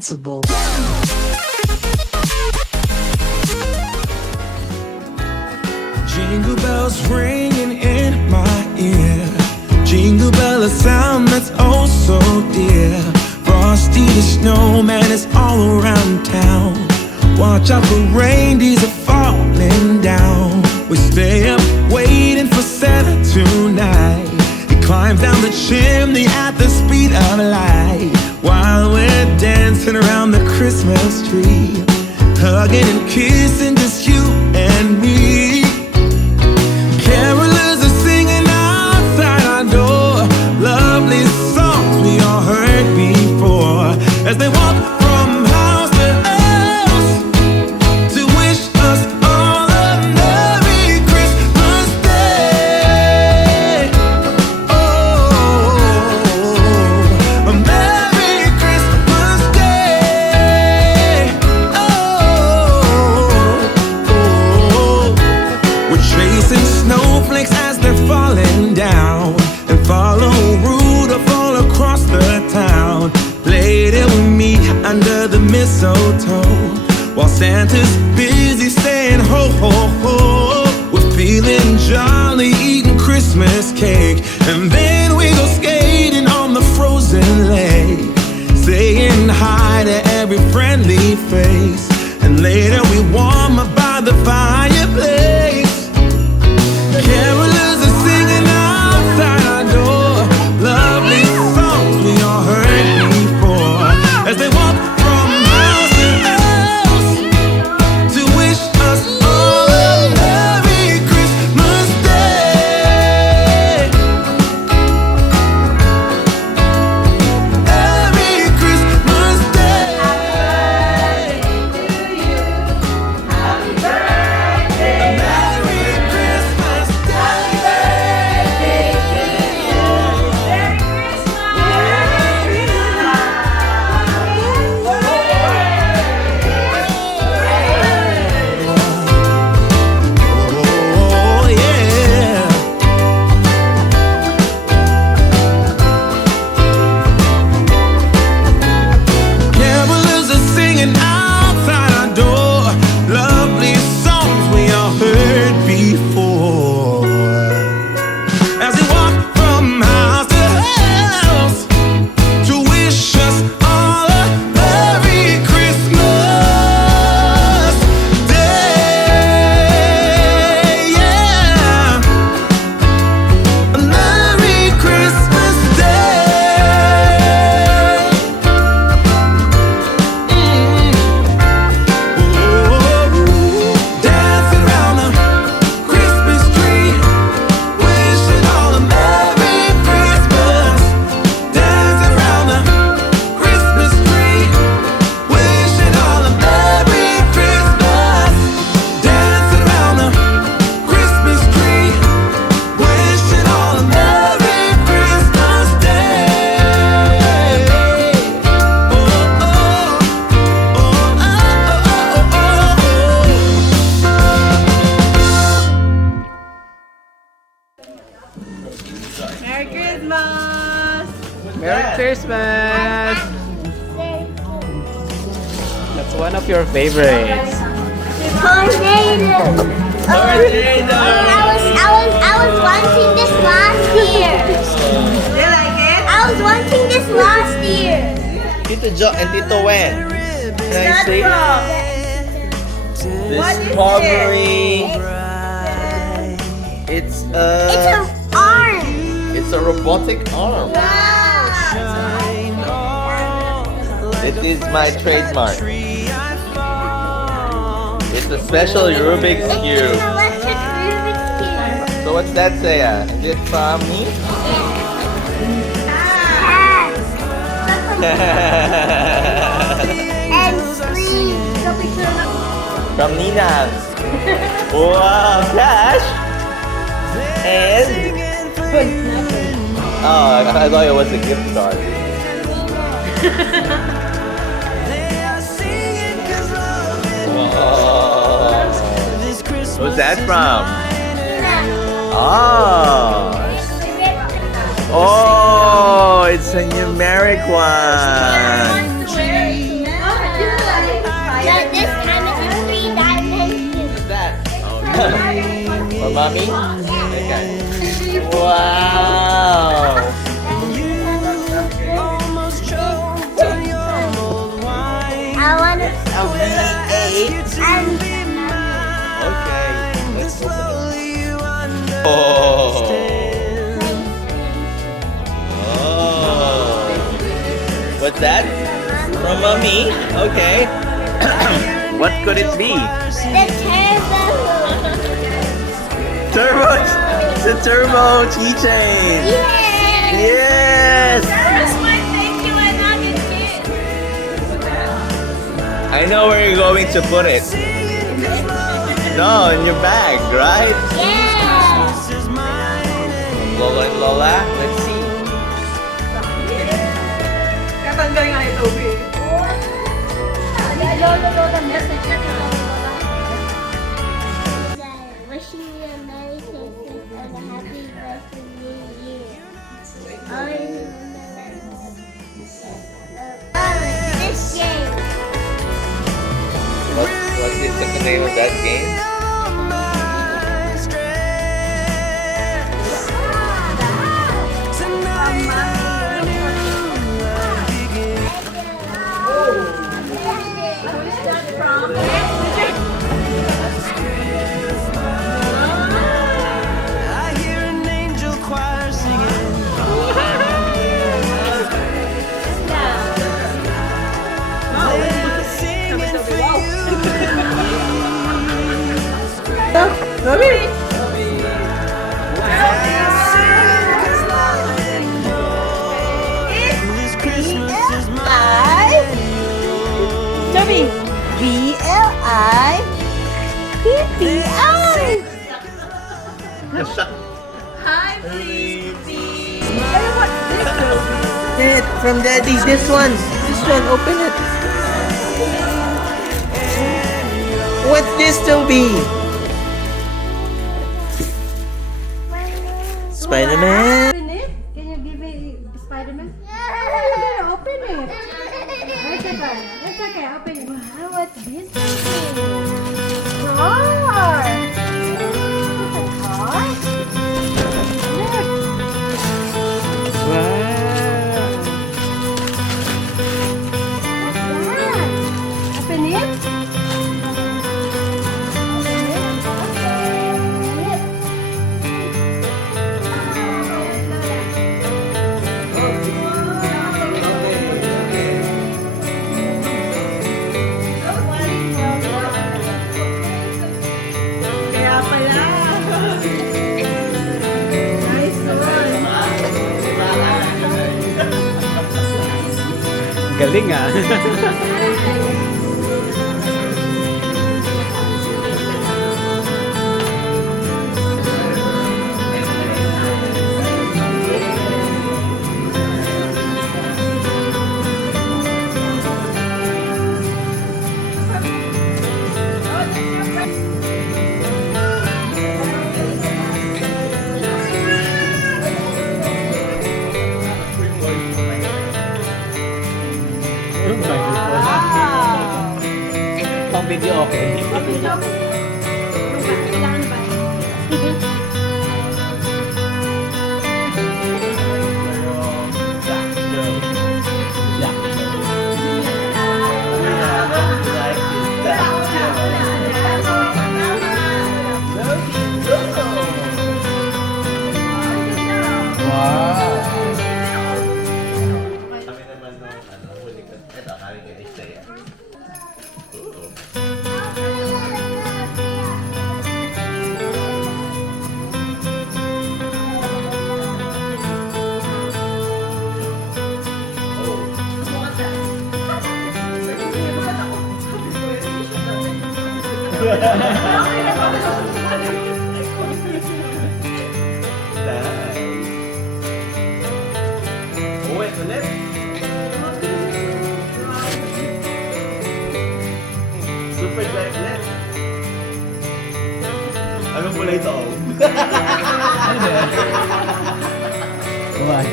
invincible. Jingle bells ringing in my ear. Jingle bell, a sound that's oh so dear. Frosty the snowman is all around town. Watch out for reindeers are falling down. We stay up waiting for Santa tonight. He climbs down the chimney at the speed of light, while we're dancing around the Christmas tree, hugging and kissing just you and me. Carolers are singing outside our door, lovely songs we all heard before, as they walk from house to house to wish us all a Merry Christmas Day. Oh, a Merry Christmas Day. Oh, we're chasing snowflakes as they're falling down, and follow Rudolph all across the town. Later we meet under the mistletoe, while Santa's busy saying ho ho ho. We're feeling jolly, eating Christmas cake, and then we go skating on the frozen lake, saying hi to every friendly face, and later we warm up by the fireplace. Carolers are singing outside our door, lovely songs we all heard before, as they walk from house to house to wish us all a Merry Christmas Day. Merry Christmas Day. Merry Christmas Oh yeah. Carolers are singing outside our door, lovely songs we all heard before, as we walk from house to house to wish us all a Merry Christmas Day. Yeah, a Merry Christmas Day. Dancing around the Christmas tree, wishing all a Merry Christmas. Dancing around the Christmas tree, wishing all a Merry Christmas. Dancing around the Christmas tree, wishing all a Merry Christmas Day. Merry Christmas! Merry Christmas! That's one of your favorites. Tornado. I was wanting this last year. You like it? I was wanting this last year. Tito Jo and Tito Wen. Can I see? This What is strawberry. It's It's an arm. it's a robotic arm. It is my trademark. It's a special Rubik's It's an Cube. electric Rubik's Cube. So what's that say? Is it from me? And three. From Nina's. Wow, cash. And oh, I thought it was a gift card. Who's that from? Oh. Oh, it's a numeric one. mommy? Okay. Wow! I want to and Okay. Let's open it. Oh! Oh! What's that? From mommy? Okay. What could it be? the turbo. Turbo! The turbo keychain! Yeah. Yes! That's my thank you and not a kid. I know where you're going to put it. No, in your bag, right? Yeah. Lola and Lola, let's see. Katanggal nga ito, Toby. Lola, message ka kay Lola. Wishing you a Merry Christmas and a Happy rest of New Year. Always remember this game. What is the name of that game? Who is that from? I hear an angel choir singing. Singing for This Christmas is mine. Toby. B-L-I-P-P-I. Hi, please. Dad, from Daddy, this one. This one, open it. What's this, Toby? Spider-Man. Open it. Can you give me Spider-Man? Open it. It's okay. It's okay. Open it. Wow, what's this? Car. Car? Look. Wow. Open it. Kaya pala. Nice one. Galing ah. Pang video okay. Kailangan ba? Kami naman nung huli ko. Ito, kami ka-display. Uwi ulit. Super dry ulit. Anong kulay ito? Bye.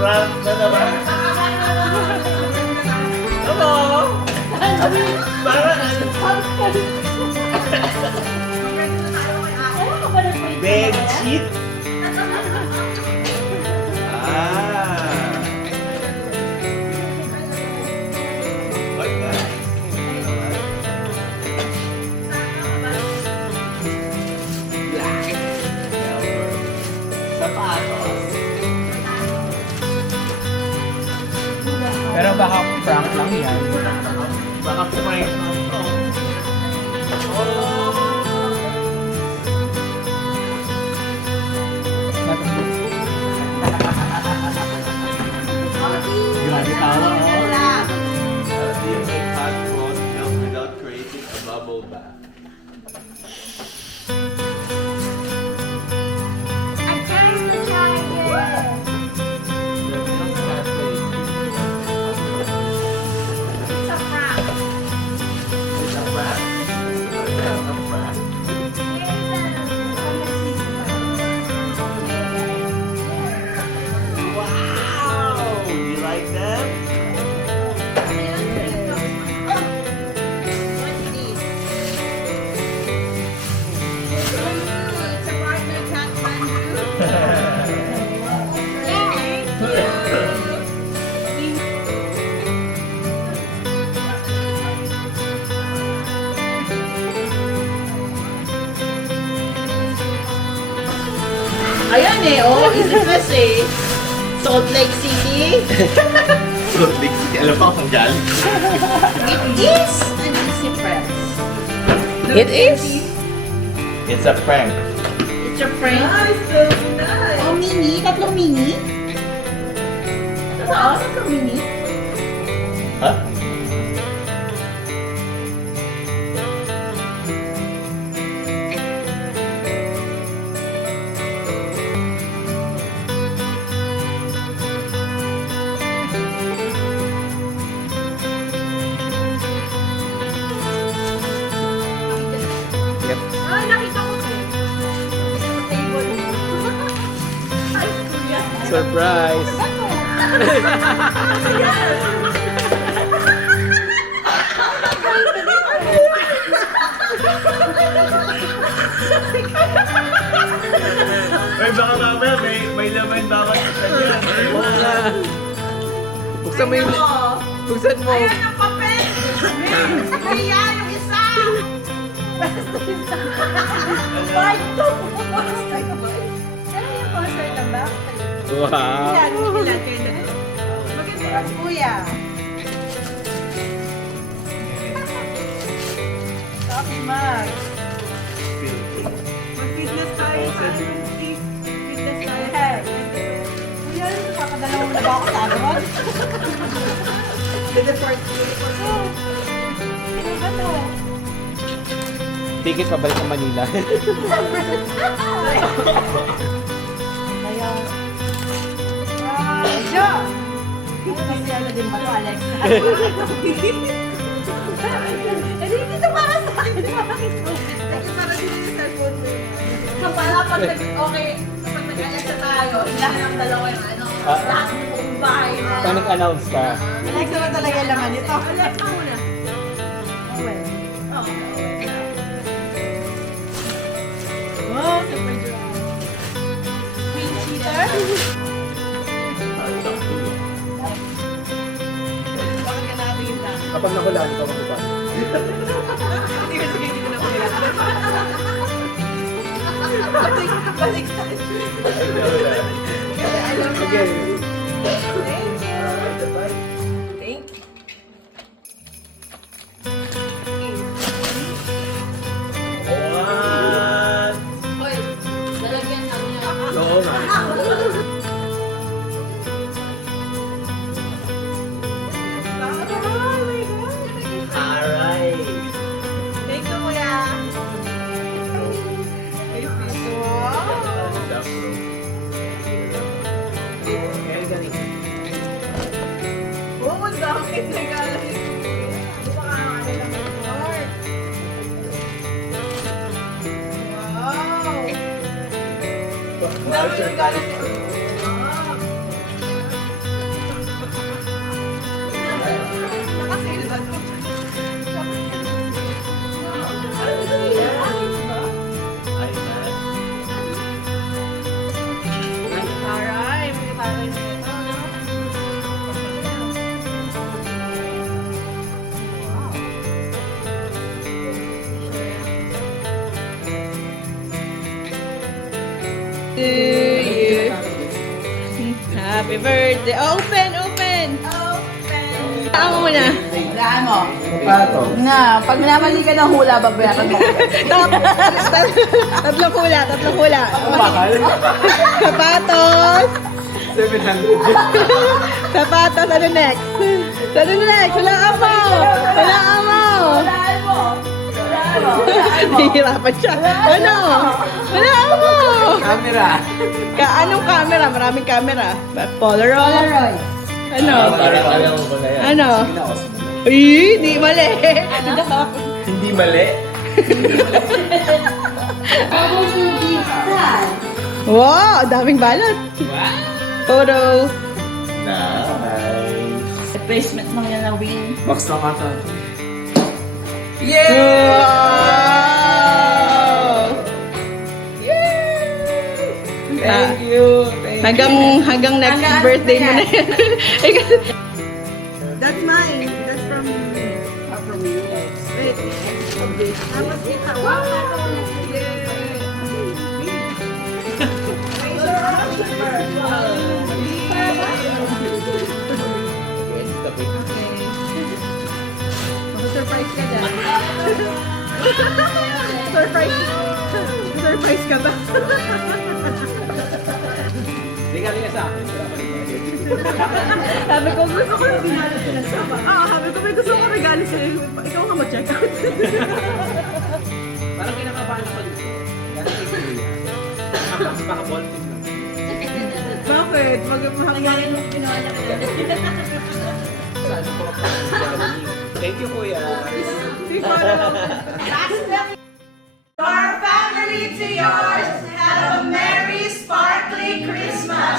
Prank na naman. Ano? Parang bed sheet? Ah. Like that. Melbourne. Sapatos. Pero baka prank lang yan. Baka prank lang to. Oh. Grabe tawa. How do you make hot frozen milk without creating a bubble bath? I turned the charger. It's a prank. It's a prank? It's a prank. Wow! You like them? Ayan eh, oh, easy press eh. Salt Lake City. Salt Lake City. Alam mo kung galing. It is an easy press. It is. It's a prank. It's your friend. Oh, mini. Tatlong mini. Tatlong mini. Huh? Yep. Ay, nakita ko to. Table. Ay, kuya. Surprise! Ay, baka mamaya may laman bawat isa yan. Oo nga. Buksan mo yung... Buksan mo. Ayan ang papel. Ayan yung isa. Part 2. Ano yung poster ng back? Wow! Ilan? Maganda ang kuya. Coffee mug. Mag-fitness tayo sa fitness tayo. Kuya, papadalaw mo na ba ako sa abroad? Ano? Ticket pabalik ng Manila. Ayaw. Jo! Kasi ano din ba ito, Alex? Hindi dito para sa akin. Bakit mo? Para dito sa cellphone mo. So, para pag okay, pag nag-alas na tayo, lahat ng dalawa yung ano, lahat ng buong bahay. Pag nag-announce ka. Alex naman talaga yung laman nito. Alex ka muna. Okay. Wow, super dry. Queen cheater? Bakit ka nakatingin na? Kapag nakulaan, ikaw magbuka. Sige, dito na kuya. Balik tayo. Sige. Thank you. Thank you. What? Hoy, lalagyan namin yan. Oo nga. Oh my God. Alright. Thank you, kuya. Wow. Oh, ang dami regalo ni kuya. Baka ano lang ang Lord. Wow. Ang dami regalo ni kuya. to you. Happy birthday. Oh, open, open. Saan mo muna? Saan mo? Pato. Na, pag minamali ka ng hula, babayaran mo. Tatlong hula, tatlong hula. Mahal. Sapatos. 700. Sapatos, ano next? Ano next? Hulaan mo. Hulaan mo. Hulaan mo. Hulaan mo. Nahihirapan siya. Ano? Hulaan mo. Camera. Anong camera? Maraming camera. Polaroid. Polaroid. Ano? Alam mo ba na yan? Ano? Sige na, Osmo. Ay, di mali. Hindi mali. Wow, daming balot. Photo. Nice. Replacement mo yan na wing. Box lang ata. Wow! Thank you. Hanggang next Hanggang birthday mo na ano yan. That's mine. That's from you. Wait. Tapos kita. Wow! Surprise ka dyan. Surprise ka ba? Hindi ka sa akin. Sabi ko, gusto ko yung regalo pinagsama. Sabi ko, may gusto ko regalo sa'yo. Ikaw nga mag-check out. Parang kinakabahan ako dito. Gano'n kay Kuya. Baka ballpen lang. Bakit? Nagaling mo ginawa niya ka Saan ko pa Thank you, Kuya. Our family to yours, have a merry, sparkly Christmas.